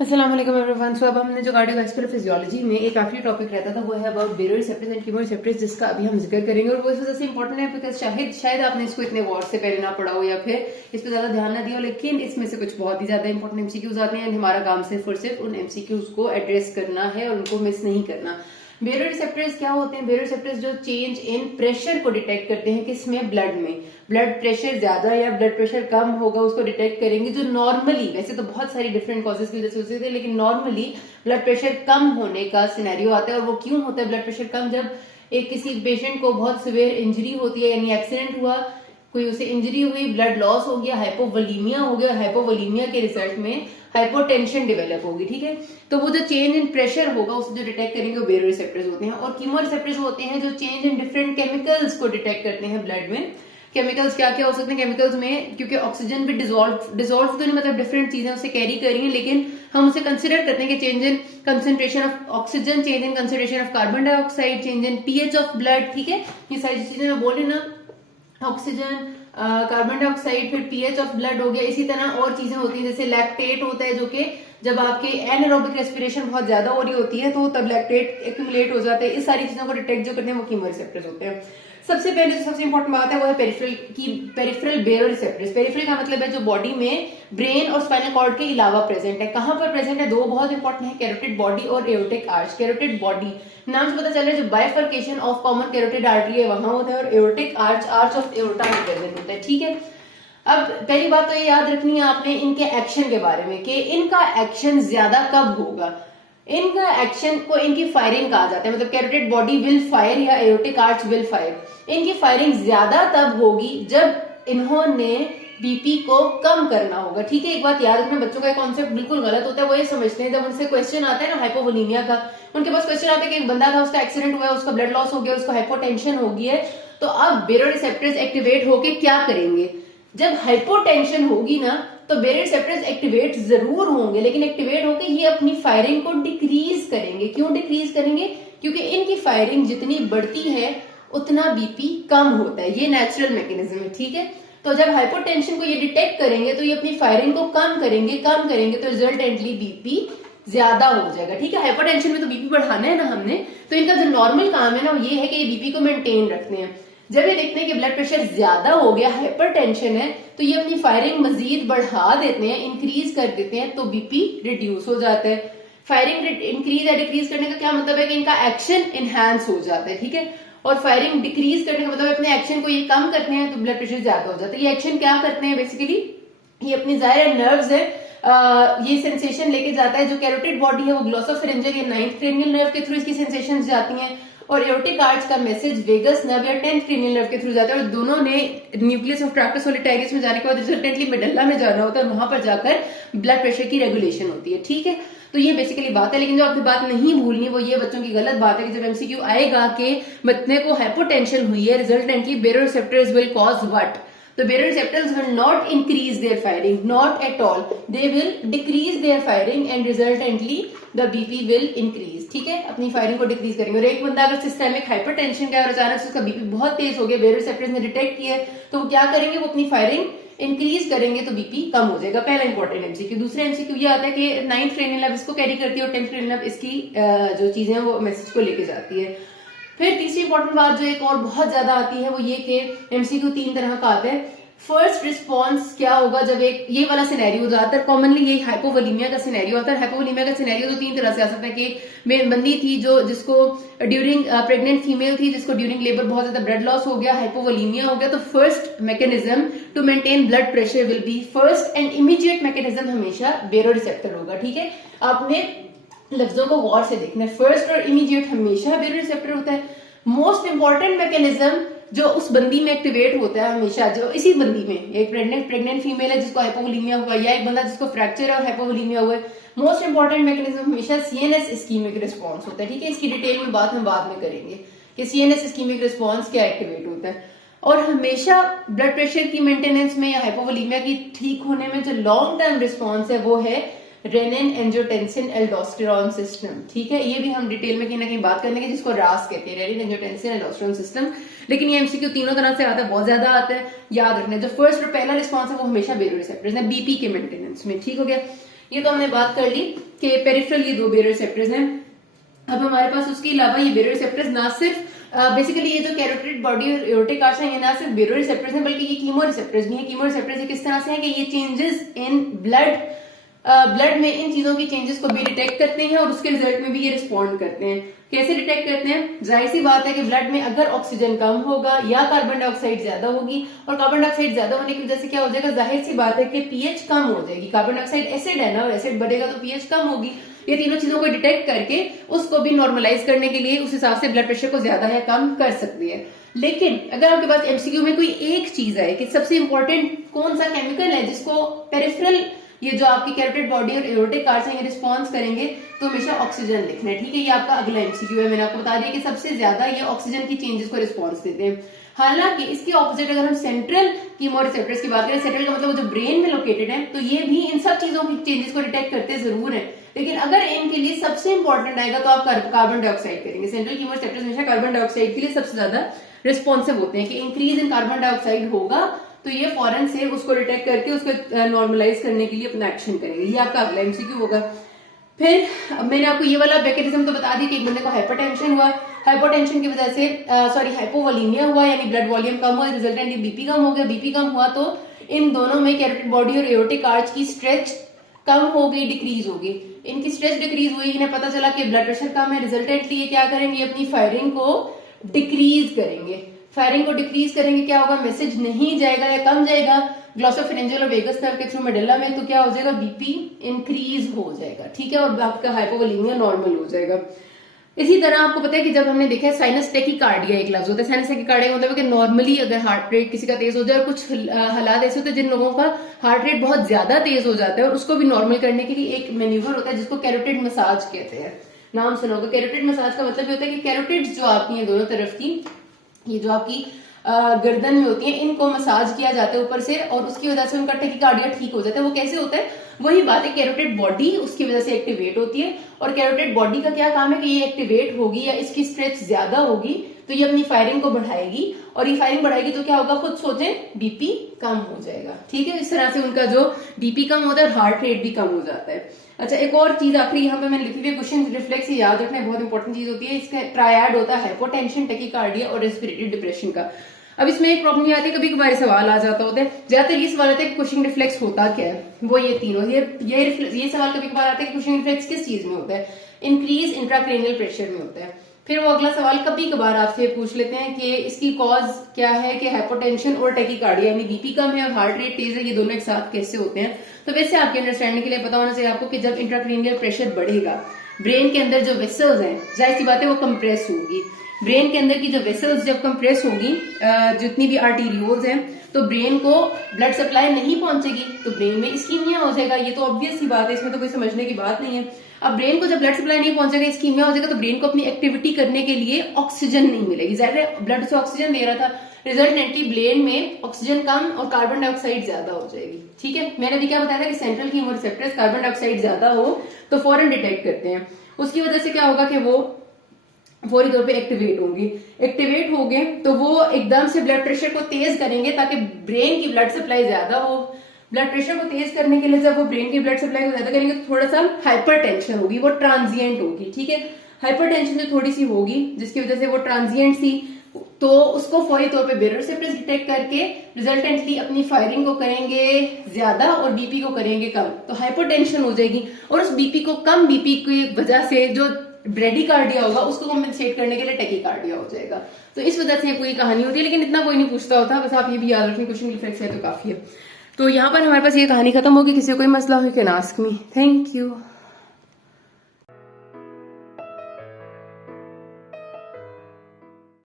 अस्सलाम वालेकुम एवरीवन। सो अब हमने जो कार्डियोवैस्कुलर फिजियोलॉजी में एक आखिरी टॉपिक रहता था वो है अबाउट बेरोरिसेप्टर्स एंड कीमोरिसेप्टर्स, जिसका अभी हम जिक्र करेंगे। और वो इस वजह से इंपॉर्टेंट है बिकॉज शायद आपने इसको इतने वॉर से पहले ना पढ़ा हो या फिर इस पर ज्यादा ध्यान ना दिया हो, लेकिन इसमें से कुछ बहुत ही ज्यादा इंपॉर्टेंट एमसीक्यूज आते हैं। हमारा काम सिर्फ और सिर्फ उन एमसीक्यूज को एड्रेस करना है और उनको मिस नहीं करना। बेरोरिसेप्टर्स क्या होते हैं? बेरोरिसेप्टर्स जो चेंज इन प्रेशर को डिटेक्ट करते हैं, किसमें? ब्लड में। ब्लड प्रेशर ज्यादा या ब्लड प्रेशर कम होगा उसको डिटेक्ट करेंगे। जो नॉर्मली, वैसे तो बहुत सारी डिफरेंट कॉजेस की वजह से होते हैं, लेकिन नॉर्मली ब्लड प्रेशर कम होने का सिनेरियो आता है। और वो क्यों होता है ब्लड प्रेशर कम? जब एक किसी पेशेंट को बहुत सिवियर इंजरी होती है, यानी एक्सीडेंट हुआ, कोई उसे इंजरी हुई, ब्लड लॉस हो गया, हाइपोवोलीमिया हो गया, हाइपोवोलीमिया के रिजल्ट में हाइपोटेंशन डेवलप होगी। ठीक है, तो वो जो चेंज इन प्रेशर होगा उसे जो डिटेक्ट करेंगे वो बेरोरिसेप्टर्स होते हैं। और कीमोरिसेप्टर्स होते हैं जो चेंज इन डिफरेंट केमिकल्स को डिटेक्ट करते हैं ब्लड में। केमिकल्स क्या क्या हो सकते हैं? केमिकल्स में, क्योंकि ऑक्सीजन भी डिजोल्व तो नहीं, मतलब डिफरेंट चीजें उसे कैरी कर रही हैं, लेकिन हम उसे कंसिडर करते हैं कि change in concentration of oxygen, change in concentration of carbon dioxide, change in pH of blood. ठीक है, ये सारी चीजें मैं बोल रही ना, ऑक्सीजन, कार्बन डाइऑक्साइड, फिर पीएच ऑफ ब्लड हो गया। इसी तरह और चीजें होती हैं, जैसे लैक्टेट होता है, जो कि जब आपके एनारोबिक रेस्पिरेशन बहुत ज्यादा हो रही होती है तो तब लैक्टेट एक्यूमुलेट हो जाता है। इस सारी चीजों को डिटेक्ट जो करते हैं वो कीमोरिसेप्टर्स होते हैं। सबसे पहले जो सबसे इंपॉर्टेंट बात है वो है पेरिफेरल बेरोरिसेप्टर्स। पेरिफेरल का मतलब है जो बॉडी में ब्रेन और स्पाइनल कॉर्ड के अलावा प्रेजेंट है। कहां पर प्रेजेंट है? दो बहुत इंपॉर्टेंट है, कैरोटिड बॉडी और एओर्टिक आर्च। कैरोटिड बॉडी नाम से पता चल रहा है जो bifurcation of common carotid artery है वहां होता है, और एओर्टिक आर्च ऑफ एओर्टा में प्रेजेंट होता है। ठीक है, अब पहली बात तो ये याद रखनी है आपने इनके एक्शन के बारे में कि इनका एक्शन ज्यादा कब होगा। इनका एक्शन को इनकी फायरिंग कहा जाता है, मतलब कैरोटिड बॉडी विल फायर या एओर्टिक आर्च विल फायर। इनकी फायरिंग ज्यादा तब होगी जब इन्होंने बीपी को कम करना होगा। ठीक है, एक बात याद रखना, बच्चों का कॉन्सेप्ट बिल्कुल गलत होता है। वो ये समझते हैं जब उनसे क्वेश्चन आता है ना हाइपोवोलीमिया का, उनके पास क्वेश्चन आता है कि एक बंदा था, उसका एक्सीडेंट हुआ है, उसका ब्लड लॉस हो गया, उसको हाइपोटेंशन हो गई है, तो अब बेरोरिसेप्टर्स एक्टिवेट होके क्या करेंगे? जब हाइपोटेंशन होगी ना तो बेरोरिसेप्टर्स एक्टिवेट जरूर होंगे, लेकिन एक्टिवेट होकर ये अपनी फायरिंग को डिक्रीज करेंगे। क्यों डिक्रीज करेंगे? क्योंकि इनकी फायरिंग जितनी बढ़ती है उतना बीपी कम होता है। ये नेचुरल मैकेनिज्म है। ठीक है, तो जब हाइपोटेंशन को ये डिटेक्ट करेंगे तो ये अपनी फायरिंग को कम करेंगे तो रिजल्टेंटली बीपी ज्यादा हो जाएगा। ठीक है, हाइपोटेंशन में तो बीपी बढ़ाना है ना हमने, तो इनका जो नॉर्मल काम है ना वो ये है कि ये बीपी को मेंटेन रखते हैं। जब ये देखते हैं कि ब्लड प्रेशर ज्यादा हो गया, हाइपरटेंशन है, तो ये अपनी फायरिंग मजीद बढ़ा देते हैं, इंक्रीज कर देते हैं, तो बीपी रिड्यूस हो जाता है। फायरिंग इंक्रीज या डिक्रीज करने का क्या मतलब है कि इनका एक्शन इनहैंस हो जाता है। ठीक है, और फायरिंग डिक्रीज करने का मतलब अपने एक्शन को ये कम करते हैं तो ब्लड प्रेशर ज्यादा हो जाता है। ये एक्शन क्या करते हैं बेसिकली? ये अपनी जाहिर नर्व्स है, ये सेंसेशन लेके जाता है। जो कैरोटिड बॉडी है वो ग्लोसोफेरेंजियल या 9th क्रेनियल नर्व के थ्रू इसकी सेंसेशन जाती हैं, और एओर्टिक आर्च का मैसेज वेगस नर्व या 10th क्रेनियल नर्व के थ्रू जाता है। और दोनों ने न्यूक्लियस ऑफ ट्रैक्टस सोलिटैरियस में जाने के बाद रिजल्टेंटली मेडल्ला में जाना होता है, वहां पर जाकर ब्लड प्रेशर की रेगुलेशन होती है। ठीक है, तो ये बेसिकली बात है। लेकिन जो आपकी बात नहीं भूलनी वो ये बच्चों की गलत बात है कि जब एमसीक्यू आएगा कि बच्चे को हाइपोटेंशन हुई है, resultantly baroreceptors will cause what? The baroreceptors will not increase their firing, not at all. They will decrease their firing and resultantly the BP will increase. ठीक है, अपनी फायरिंग को डिक्रीज करेंगे। और एक बंदा अगर सिस्टेमिक हाइपरटेंशन का और अचानक से उसका बीपी बहुत तेज हो गया, बेरोरिसेप्टर्स ने डिटेक्ट किया है, तो वो क्या करेंगे? वो अपनी फायरिंग इंक्रीज करेंगे तो बीपी कम हो जाएगा। पहला इंपॉर्टेंट एमसीक्यू। दूसरा एमसीक्यू ये आता है कि 9th क्रेनियल नर्व इसको कैरी करती है और 10th क्रेनियल नर्व इसकी जो चीजें हैं वो मैसेज को लेके जाती है। फिर तीसरी इंपॉर्टेंट बात जो एक और बहुत ज्यादा आती है वो ये कि एमसीक्यू 3 तरह का आता है। फर्स्ट रिस्पॉन्स क्या होगा जब एक ये वाला सिनेरियो, ज्यादातर कॉमनली ये हाइपोवोलीमिया का सिनेरियो आता है। हाइपोवोलीमिया का सिनेरियो तो 3 तरह से आ सकता है कि बंदी थी जो जिसको ड्यूरिंग प्रेग्नेंट फीमेल थी जिसको ड्यूरिंग लेबर बहुत ज्यादा ब्लड लॉस हो गया, हाइपोवोलीमिया हो गया, तो first mechanism to maintain blood pressure will be first and immediate mechanism हमेशा बेरोरिसेप्टर होगा। ठीक है, आपने लफ्जों को गौर से देखना है, फर्स्ट और इमीडिएट हमेशा बेरोरिसेप्टर होता है। मोस्ट इंपॉर्टेंट मैकेनिज्म जो उस बंदी में एक्टिवेट होता है हमेशा, जो इसी बंदी में एक प्रेग्नेंट फीमेल है जिसको हाइपोवोलीमिया हुआ, या एक बंदा जिसको फ्रैक्चर है और हाइपोवोलीमिया हुआ है, मोस्ट इंपॉर्टेंट मैकेनिज्म हमेशा सीएनएस इस्कीमिक रिस्पॉन्स होता है। ठीक है, इसकी डिटेल में बात हम बाद में करेंगे कि सीएनएस इस्कीमिक रिस्पॉन्स क्या एक्टिवेट होता है। और हमेशा ब्लड प्रेशर की मेंटेनेंस में या हाइपोवोलीमिया की ठीक होने में जो लॉन्ग टर्म रिस्पॉन्स है वो है रेनिन एंजियोटेंसिन एल्डोस्टेरॉन सिस्टम। ठीक है, ये भी हम डिटेल में कहीं ना कहीं बात करेंगे, जिसको रास कहते हैं, रेनिन एंजियोटेंसिन एल्डोस्टेरॉन सिस्टम। लेकिन ये एमसीक्यू तीनों तरह से आता है, बहुत ज्यादा आता है, याद रखना। जो फर्स्ट और पहला रिस्पॉन्स है वो हमेशा बेरोरिसेप्टर्स है बीपी के मेंटेनेंस में। ठीक हो गया, ये तो हमने बात कर ली कि पेरिफेरल ये दो बेरोसेप्टर्स हैं। अब हमारे पास उसके अलावा ये बेरोसेप्टर्स ना सिर्फ बेसिकली ये जो कैरोटिड बॉडी और एओर्टिक आर्च है, ये ना सिर्फ बेरोसेप्टर्स हैं बल्कि ये कीमोरिसेप्टर्स भी हैं। कीमोरिसेप्टर्स ये किस तरह से हैं कि ये चेंजेस इन ब्लड में इन चीजों की चेंजेस को भी डिटेक्ट करते हैं और उसके रिजल्ट में भी ये रिस्पॉन्ड करते हैं। कैसे डिटेक्ट करते हैं? जाहिर सी बात है कि ब्लड में अगर ऑक्सीजन कम होगा या कार्बन डाइऑक्साइड ज्यादा होगी, और कार्बन डाइऑक्साइड ज्यादा होने की वजह से क्या हो जाएगा, जाहिर सी बात है कि पीएच कम हो जाएगी। कार्बन डाइऑक्साइड एसिड है ना, और एसिड बढ़ेगा तो पीएच कम होगी। ये तीनों चीजों को डिटेक्ट करके उसको भी नॉर्मलाइज करने के लिए उस हिसाब से ब्लड प्रेशर को ज्यादा या कम कर सकती है। लेकिन अगर आपके पास एमसीक्यू में कोई एक चीज है कि सबसे इंपॉर्टेंट कौन सा केमिकल है जिसको पेरिफेरल ये जो आपकी कैरोटिड बॉडी और एओर्टिक आर्च है ये रिस्पॉन्स करेंगे, तो हमेशा ऑक्सीजन लिखना है। ठीक है, ये आपका अगला एमसीक्यू है। मैंने आपको बता दिया कि सबसे ज्यादा ये ऑक्सीजन की चेंजेस को रिस्पॉन्स देते हैं। हालांकि इसके ऑपोजिट अगर हम सेंट्रल कीमोरिसेप्टर्स की बात करें, सेंट्रल का मतलब जो ब्रेन में लोकेटेड है, तो ये भी इन सब चीजों की चेंजेस को डिटेक्ट करते जरूर है। लेकिन अगर इनके लिए सबसे इंपॉर्टेंट आएगा तो आप कार्बन डाइऑक्साइड करेंगे। सेंट्रल कीमोरिसेप्टर्स हमेशा कार्बन डाइऑक्साइड के लिए सबसे ज्यादा रिस्पॉन्सिव होते हैं कि इंक्रीज इन कार्बन डाइऑक्साइड होगा तो ये फौरन से उसको डिटेक्ट करके उसको नॉर्मलाइज करने के लिए अपना एक्शन करेंगे। ये आपका अगला एमसीक्यू होगा। फिर मैंने आपको ये वाला मैकेनिज्म तो बता दी कि एक बंदे को हाइपरटेंशन हुआ, हाइपोटेंशन की वजह से हाइपोवोलीमिया हुआ, यानी ब्लड वॉल्यूम कम हुआ, रिजल्टेंट बीपी कम हो गया। बीपी कम हुआ तो इन दोनों में कैरोटिड बॉडी और एओर्टिक आर्च की स्ट्रेच कम हो गई, डिक्रीज होगी। इनकी स्ट्रेच डिक्रीज हुई, इन्हें पता चला कि ब्लड प्रेशर कम है। रिजल्टेंटली ये क्या करेंगे, अपनी फायरिंग को डिक्रीज करेंगे। फायरिंग को डिक्रीज करेंगे, क्या होगा, मैसेज नहीं जाएगा या कम जाएगा ग्लोसोफेरेंजियल और वेगस नर्व के थ्रू मेडुला में, तो क्या हो जाएगा, बीपी इंक्रीज हो जाएगा। ठीक है, और आपका हाइपोवोलीमिया नॉर्मल हो जाएगा। इसी तरह आपको पता है कि जब हमने देखा है साइनस टेकिकार्डिया एक लफ्ज होता है। साइनस टेकिकार्डिया मतलब कि नॉर्मली अगर हार्ट रेट किसी का तेज हो जाए, और कुछ हालात ऐसे होते हैं जिन लोगों का हार्ट रेट बहुत ज्यादा तेज हो जाता है, और उसको भी नॉर्मल करने के लिए एक मैन्यूवर होता है जिसको कैरोटिड मसाज कहते हैं। नाम सुना होगा। कैरोटिड मसाज का मतलब होता है कि कैरोटिड्स जो आपकी है दोनों तरफ की, ये जो आपकी गर्दन में होती है, इनको मसाज किया जाता है ऊपर से, और उसकी वजह से उनका टेकिकार्डिया ठीक हो जाता है। वो कैसे होता है, वही बात है, कैरोटिड बॉडी उसकी वजह से एक्टिवेट होती है, और कैरोटिड बॉडी का क्या काम है कि ये एक्टिवेट होगी या इसकी स्ट्रेच ज्यादा होगी तो ये अपनी फायरिंग को बढ़ाएगी, और ये फायरिंग बढ़ाएगी तो क्या होगा, खुद सोचें, बीपी कम हो जाएगा। ठीक है, इस तरह से उनका जो बीपी कम होता है और हार्ट रेट भी कम हो जाता है। अच्छा, एक और चीज आखिरी यहाँ पे मैंने लिखी हुई है, क्वेश्चन रिफ्लेक्स याद रखना बहुत इंपॉर्टेंट चीज होती है। इसका ट्रायड होता है हाइपोटेंशन, टेकिकार्डिया और रेस्पिरेटरी डिप्रेशन का। अब इसमें एक प्रॉब्लम आती है, कभी कभार सवाल आ जाता होता है, ज्यादातर ये सवाल आता है कि कुशिंग रिफ्लेक्स होता क्या है। वो ये तीनों ये सवाल कभी कभार आता है कि कुशिंग रिफ्लेक्स किस चीज में होता है, इंक्रीज इंट्राक्रेनियल प्रेशर में होता है। फिर वो अगला सवाल कभी कभार आपसे पूछ लेते हैं कि इसकी कॉज क्या है, कि हाइपोटेंशन और टेकिकार्डिया यानी बीपी कम है और हार्ट रेट तेज है, ये दोनों एक साथ कैसे होते हैं। तो वैसे आपके अंडरस्टैंडिंग के लिए पता होना चाहिए आपको कि जब इंट्राक्रेनियल प्रेशर बढ़ेगा, ब्रेन के अंदर जो वेसल्स हैं, जाहिर सी बात है वो कंप्रेस होगी। ब्रेन के अंदर की जो वेसल्स जब कंप्रेस होगी, जितनी भी आर्टीरियोल्स हैं, तो ब्रेन को ब्लड सप्लाई नहीं पहुंचेगी तो ब्रेन में इस्कीमिया हो जाएगा। ये तो ऑब्वियस सी बात है, इसमें तो कोई समझने की बात नहीं है। अब ब्रेन को जब ब्लड सप्लाई नहीं पहुंचेगा, इस्कीमिया हो जाएगा, तो ब्रेन को अपनी एक्टिविटी करने के लिए ऑक्सीजन नहीं मिलेगी। जाहिर ब्लड से ऑक्सीजन दे रहा था, रिजल्टेंटली ब्रेन में ऑक्सीजन कम और कार्बन डाइऑक्साइड ज्यादा हो जाएगी। ठीक है, मैंने भी क्या बताया था कि सेंट्रल कीमोरिसेप्टर्स कार्बन डाइऑक्साइड ज्यादा हो तो फौरन डिटेक्ट करते हैं। उसकी वजह से क्या होगा कि वो फौरी तौर पे एक्टिवेट होंगी। एक्टिवेट हो गए तो वो एकदम से ब्लड प्रेशर को तेज करेंगे ताकि ब्रेन की ब्लड सप्लाई ज्यादा हो। ब्लड प्रेशर को तेज करने के लिए जब वो ब्रेन की ब्लड सप्लाई को ज्यादा करेंगे तो थोड़ा सा हाइपरटेंशन होगी, वो ट्रांजिएंट होगी। ठीक है, हाइपरटेंशन जो थोड़ी सी होगी जिसकी वजह से वो ट्रांजिएंट सी, तो उसको फौरी तौर पे बेरोसेप्टर्स डिटेक्ट करके रिजल्टेंटली अपनी फायरिंग को करेंगे ज्यादा और बीपी को करेंगे कम, तो हाइपरटेंशन हो जाएगी। और उस बीपी को, कम बीपी की वजह से जो ब्रेडिकार्डिया होगा उसको कॉम्पेंसेट करने के लिए टेकिकार्डिया हो जाएगा। तो इस वजह से कोई कहानी होती है, लेकिन इतना कोई नहीं पूछता होता, बस आप ये भी याद रखें कुशिंग रिफ्लेक्स है तो काफी है। तो यहाँ पर हमारे पास ये कहानी खत्म होगी। किसी को कोई मसला हो can ask me. Thank you.